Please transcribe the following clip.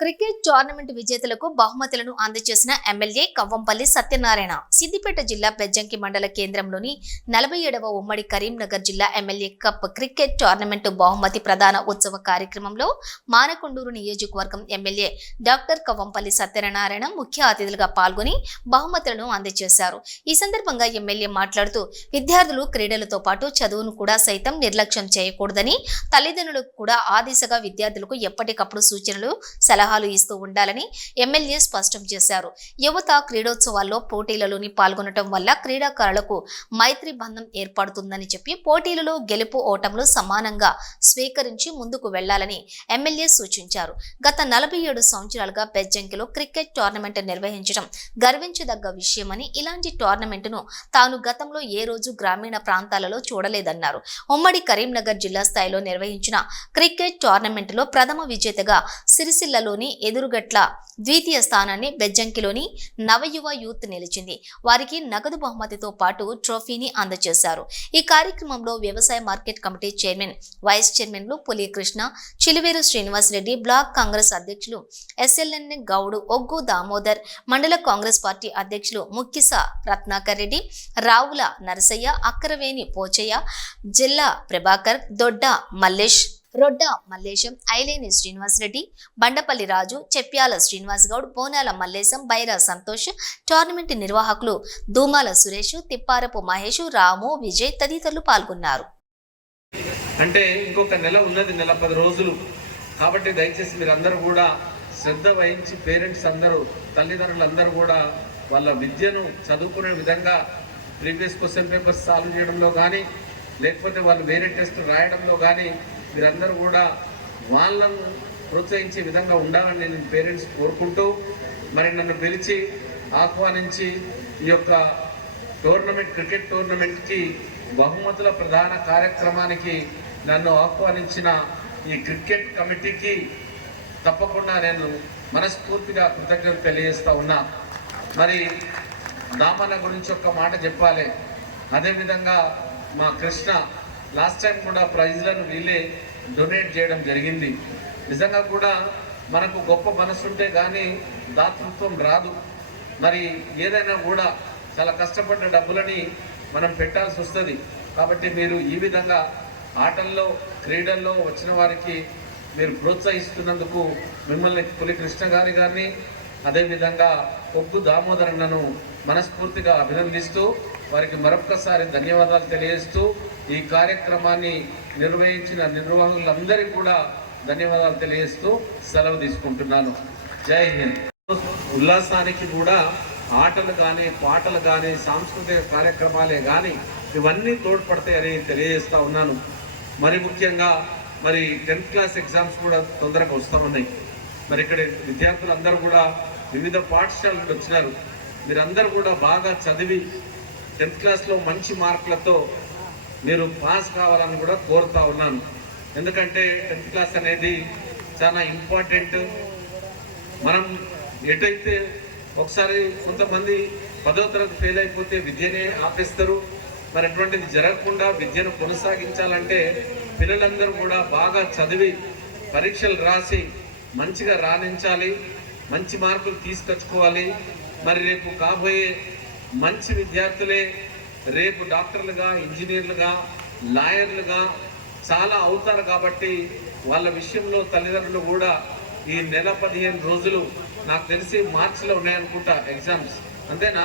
Cricket tournament విజేతలకు బహుమతులను అందజేసిన MLA Kavvampalli Satyanarayana. Siddipet జిల్లా బెజ్జంకి మండల కేంద్రంలోని నలభై ఏడవ ఉమ్మడి కరీంనగర్ జిల్లా ఎమ్మెల్యే కప్ క్రికెట్ టోర్నమెంట్ బహుమతి ప్రధాన ఉత్సవ కార్యక్రమంలో మానకొండూరు నియోజకవర్గం ఎమ్మెల్యే డాక్టర్ కవ్వంపల్లి సత్యనారాయణ ముఖ్య అతిథులుగా పాల్గొని బహుమతులను అందజేశారు. ఈ సందర్భంగా ఎమ్మెల్యే మాట్లాడుతూ విద్యార్థులు క్రీడలతో పాటు చదువును కూడా సైతం నిర్లక్ష్యం చేయకూడదని తల్లిదండ్రులకు కూడా ఆ దిశగా విద్యార్థులకు ఎప్పటికప్పుడు సూచనలు సలహాలు ఇస్తూ ఉండాలని ఎమ్మెల్యే స్పష్టం చేశారు. యువత క్రీడోత్సవాల్లో పోటీలలోని పాల్గొనటం వల్ల క్రీడాకారులకు మైత్రి బంధం ఏర్పడుతుందని చెప్పి పోటీలలో గెలుపు ఓటములు సమానంగా స్వీకరించి ముందుకు వెళ్ళాలని ఎమ్మెల్యే సూచించారు. గత నలభై ఏడు సంవత్సరాలుగా బెజ్జంకిలో క్రికెట్ టోర్నమెంట్ నిర్వహించడం గర్వించదగ్గ విషయమని ఇలాంటి టోర్నమెంట్ను తాను గతంలో ఏ రోజు గ్రామీణ ప్రాంతాలలో చూడలేదన్నారు. ఉమ్మడి కరీంనగర్ జిల్లా స్థాయిలో నిర్వహించిన క్రికెట్ టోర్నమెంట్లో ప్రథమ విజేతగా సిరిసిల్లలో సిరిసిల్లలోని ఎదురుగట్ల ద్వితీయ స్థానాన్ని బెజ్జంకిలోని నవయువ యూత్ నిలిచింది. వారికి నగదు బహుమతితో పాటు ట్రోఫీని అందజేశారు. ఈ కార్యక్రమంలో వ్యవసాయ మార్కెట్ కమిటీ చైర్మన్ వైస్ చైర్మన్లు పులి కృష్ణ చిలువేరు శ్రీనివాస్ రెడ్డి బ్లాక్ కాంగ్రెస్ అధ్యక్షులు ఎస్ఎల్ఎన్ గౌడు ఒగ్గు దామోదర్ మండల కాంగ్రెస్ పార్టీ అధ్యక్షులు ముక్కిస రత్నాకర్ రెడ్డి రావుల నరసయ్య అక్కరవేణి పోచయ్య జిల్లా ప్రభాకర్ దొడ్డ మల్లేష్ రొడ్డ మల్లేశం ఐలేని శ్రీనివాస్ రెడ్డి బండపల్లి రాజు చెప్యాల శ్రీనివాస్ గౌడ్ బోనాల మల్లేశం బైరా సంతోష్ టోర్నమెంట్ నిర్వాహకులు దూమాల సురేష్ తిప్పారపు మహేష్ రాము విజయ్ తదితరులు పాల్గొన్నారు. అంటే ఇంకొక నెల ఉన్నది నెల పది రోజులు. కాబట్టి దయచేసి మీరందరూ కూడా శ్రద్ధ వహించి పేరెంట్స్ అందరూ తల్లిదండ్రులు అందరూ కూడా వాళ్ళ విద్యను చదువుకునే విధంగా ప్రీవియస్ క్వశ్చన్ పేపర్స్ సాల్వ్ చేయడంలో కానీ లేకపోతే వాళ్ళు వేరే టెస్ట్ రాయడంలో కానీ మీరందరూ కూడా వాళ్ళను ప్రోత్సహించే విధంగా ఉండాలని నేను పేరెంట్స్ కోరుకుంటూ మరి నన్ను పిలిచి ఆహ్వానించి ఈ యొక్క టోర్నమెంట్ క్రికెట్ టోర్నమెంట్కి బహుమతుల ప్రధాన కార్యక్రమానికి నన్ను ఆహ్వానించిన ఈ క్రికెట్ కమిటీకి తప్పకుండా నేను మనస్ఫూర్తిగా కృతజ్ఞతలు తెలియజేస్తూ ఉన్నా. మరి దామన్న గురించి ఒక మాట చెప్పాలి. అదేవిధంగా మా కృష్ణ లాస్ట్ టైం కూడా ప్రైజ్లను వీళ్ళే డొనేట్ చేయడం జరిగింది. నిజంగా కూడా మనకు గొప్ప మనసుంటే కానీ దాతృత్వం రాదు. మరి ఏదైనా కూడా చాలా కష్టపడ్డ డబ్బులని మనం పెట్టాల్సి వస్తుంది కాబట్టి మీరు ఈ విధంగా ఆటల్లో క్రీడల్లో వచ్చిన వారికి మీరు ప్రోత్సహిస్తున్నందుకు మిమ్మల్ని పులి కృష్ణ గారి గారిని అదేవిధంగా కొగ్గు దామోదరన్నను మనస్ఫూర్తిగా అభినందిస్తూ వారికి మరొక్కసారి ధన్యవాదాలు తెలియజేస్తూ ఈ కార్యక్రమాన్ని నిర్వహించిన నిర్వాహకులందరికీ కూడా ధన్యవాదాలు తెలియజేస్తూ సెలవు తీసుకుంటున్నాను. జై హింద్. ఉల్లాసానికి కూడా ఆటలు కానీ పాటలు కానీ సాంస్కృతిక కార్యక్రమాలే కానీ ఇవన్నీ తోడ్పడతాయని తెలియజేస్తా ఉన్నాను. మరి ముఖ్యంగా మరి టెన్త్ క్లాస్ ఎగ్జామ్స్ కూడా తొందరగా వస్తూ ఉన్నాయి. మరి ఇక్కడ విద్యార్థులందరూ కూడా వివిధ పాఠశాల నుండి వచ్చినారు. మీరందరూ కూడా బాగా చదివి టెన్త్ క్లాస్లో మంచి మార్కులతో మీరు పాస్ కావాలని కూడా కోరుతా ఉన్నాను. ఎందుకంటే టెన్త్ క్లాస్ అనేది చాలా ఇంపార్టెంట్. మనం ఎటైతే ఒకసారి కొంతమంది పదో తరగతి ఫెయిల్ అయిపోతే విద్యనే ఆపేస్తారు. మరి అటువంటిది జరగకుండా విద్యను కొనసాగించాలంటే పిల్లలందరూ కూడా బాగా చదివి పరీక్షలు రాసి మంచిగా రాణించాలి. మంచి మార్కులు తీసుకొచ్చుకోవాలి. మరి రేపు కాబోయే మంచి విద్యార్థులే రేపు డాక్టర్లుగా ఇంజనీర్లుగా లాయర్లుగా చాలా అవుతారు కాబట్టి వాళ్ళ విషయంలో తల్లిదండ్రులు కూడా ఈ నెల పదిహేను రోజులు నాకు తెలిసి మార్చిలో ఉన్నాయనుకుంటా ఎగ్జామ్స్. అంతేనా?